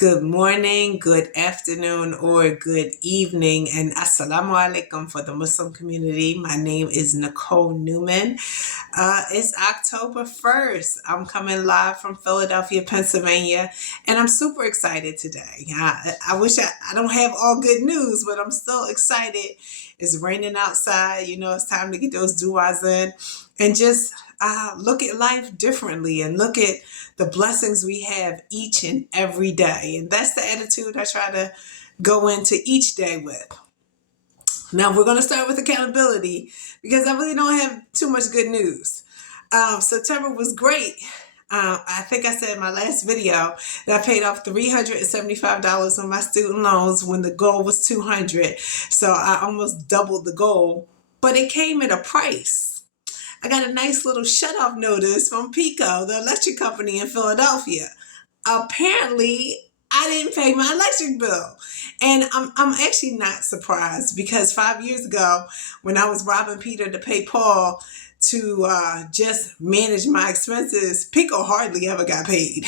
Good morning, good afternoon, or good evening, and assalamu alaikum for the Muslim community. My name is Nicole Newman. It's October 1st. I'm coming live from Philadelphia, Pennsylvania, and I'm super excited today. I wish I don't have all good news, but I'm still excited. It's raining outside. It's time to get those du'as in and just look at life differently and look at the blessings we have each and every day. And that's the attitude I try to go into each day with. Now, we're going to start with accountability because I really don't have too much good news. September was great. I think I said in my last video that I paid off $375 on my student loans when the goal was $200. So I almost doubled the goal, but it came at a price. I got a nice little shut-off notice from PECO, the electric company in Philadelphia. Apparently, I didn't pay my electric bill. And I'm actually not surprised because 5 years ago, when I was robbing Peter to pay Paul to just manage my expenses, PECO hardly ever got paid.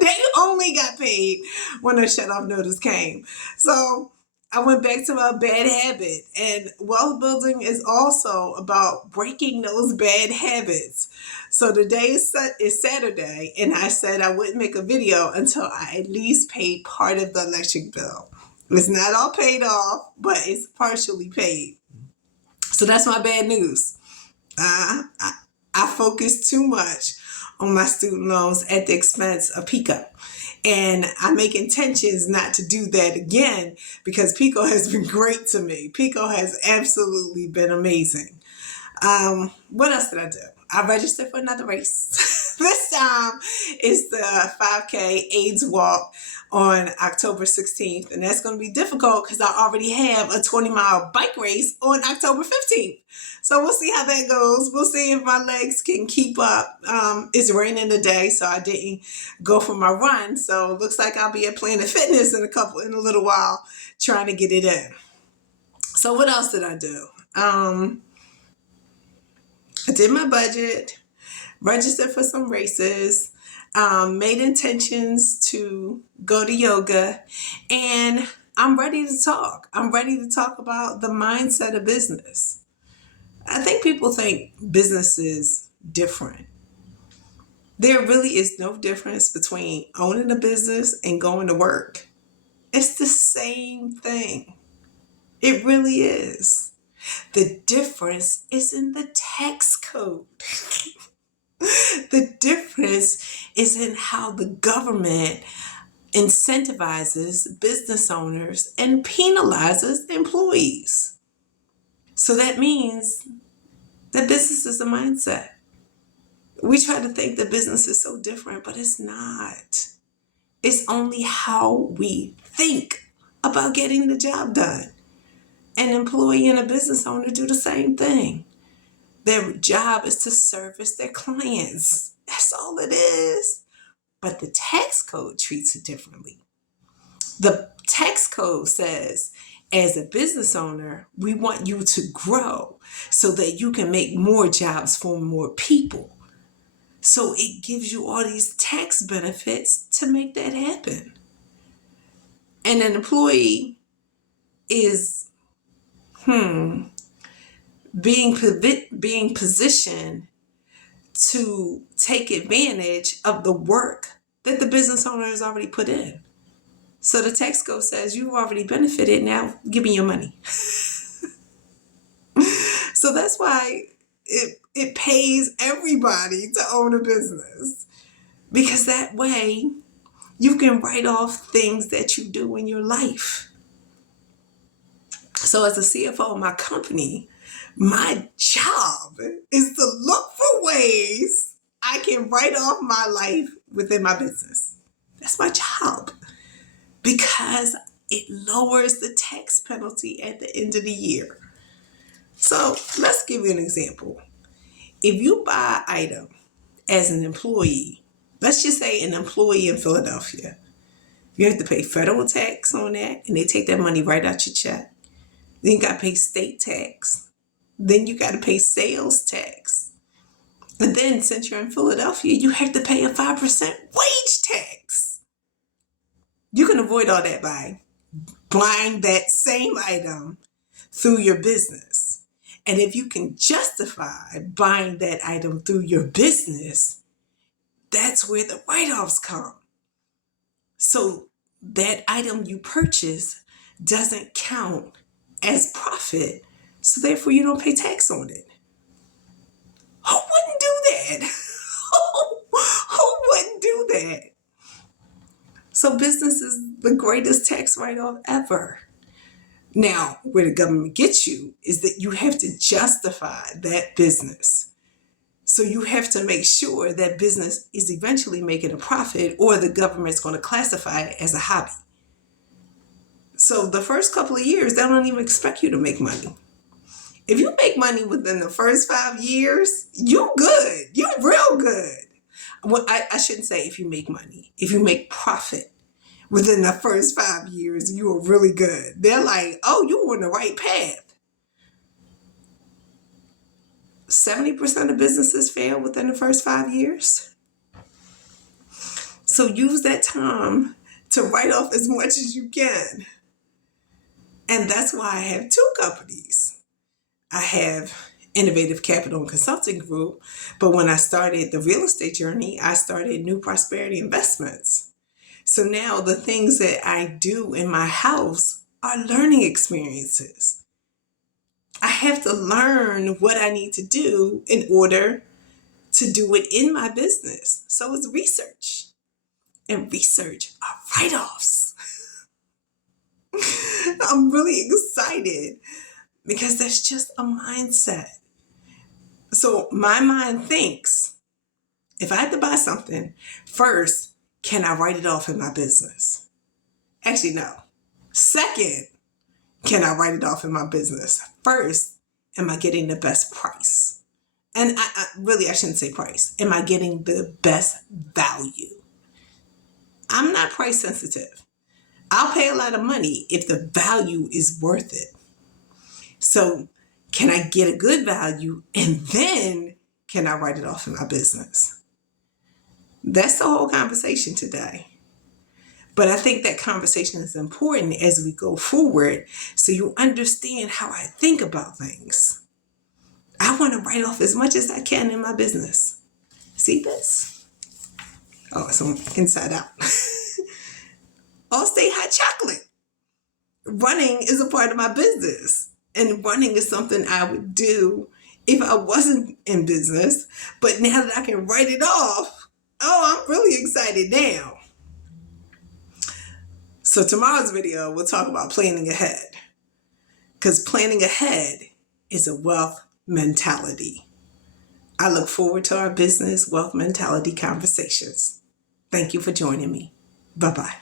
They only got paid when a shut-off notice came. So I went back to a bad habit, and wealth building is also about breaking those bad habits. So today is Saturday, and I said I wouldn't make a video until I at least paid part of the electric bill. It's not all paid off, but it's partially paid. So that's my bad news. I focused too much on my student loans at the expense of PECO. And I make intentions not to do that again because PECO has been great to me. PECO has absolutely been amazing. What else did I do? I registered for another race. This time it's the 5K AIDS Walk on October 16th. And that's going to be difficult because I already have a 20-mile bike race on October 15th. So we'll see how that goes. We'll see if my legs can keep up. It's raining today, so I didn't go for my run. So it looks like I'll be at Planet Fitness in a little while trying to get it in. So what else did I do? I did my budget, registered for some races, made intentions to go to yoga, and I'm ready to talk. I'm ready to talk about the mindset of business. I think people think business is different. There really is no difference between owning a business and going to work. It's the same thing. It really is. The difference is in the tax code. The difference is in how the government incentivizes business owners and penalizes employees. So that means that business is a mindset. We try to think that business is so different, but it's not. It's only how we think about getting the job done. An employee and a business owner do the same thing. Their job is to service their clients. That's all it is. But the tax code treats it differently. The tax code says, as a business owner, we want you to grow so that you can make more jobs for more people. So it gives you all these tax benefits to make that happen. And an employee is being positioned to take advantage of the work that the business owner has already put in. So the tax code says you've already benefited, now give me your money. So that's why it pays everybody to own a business, because that way you can write off things that you do in your life. So as a CFO of my company, my job is to look for ways I can write off my life within my business. That's my job, because it lowers the tax penalty at the end of the year. So let's give you an example. If you buy an item as an employee, let's just say an employee in Philadelphia, you have to pay federal tax on that, and they take that money right out your check. Then you got to pay state tax. Then you got to pay sales tax. And then since you're in Philadelphia, you have to pay a 5% wage tax. You can avoid all that by buying that same item through your business. And if you can justify buying that item through your business, that's where the write-offs come. So that item you purchase doesn't count as profit. So therefore you don't pay tax on it. Who wouldn't do that? Who wouldn't do that? So business is the greatest tax write-off ever. Now, where the government gets you is that you have to justify that business. So you have to make sure that business is eventually making a profit, or the government's going to classify it as a hobby. So the first couple of years, they don't even expect you to make money. If you make money within the first 5 years, you good. You real good. Well, I shouldn't say if you make money. If you make profit within the first 5 years, you are really good. They're like, oh, you're on the right path. 70% of businesses fail within the first 5 years. So use that time to write off as much as you can. And that's why I have 2 companies. I have Innovative Capital and Consulting Group, but when I started the real estate journey, I started New Prosperity Investments. So now the things that I do in my house are learning experiences. I have to learn what I need to do in order to do it in my business. So it's research. And research are write-offs. I'm really excited because that's just a mindset. So my mind thinks, if I had to buy something, first, can I write it off in my business? Actually, no. Second, can I write it off in my business? First, am I getting the best price? And I shouldn't say price. Am I getting the best value? I'm not price sensitive. I'll pay a lot of money if the value is worth it. So can I get a good value, and then can I write it off in my business? That's the whole conversation today. But I think that conversation is important as we go forward, so you understand how I think about things. I want to write off as much as I can in my business. See this? Oh, it's on inside out. Allstate hot chocolate. Running is a part of my business. And running is something I would do if I wasn't in business. But now that I can write it off, oh, I'm really excited now. So tomorrow's video, we'll talk about planning ahead. Because planning ahead is a wealth mentality. I look forward to our business wealth mentality conversations. Thank you for joining me. Bye-bye.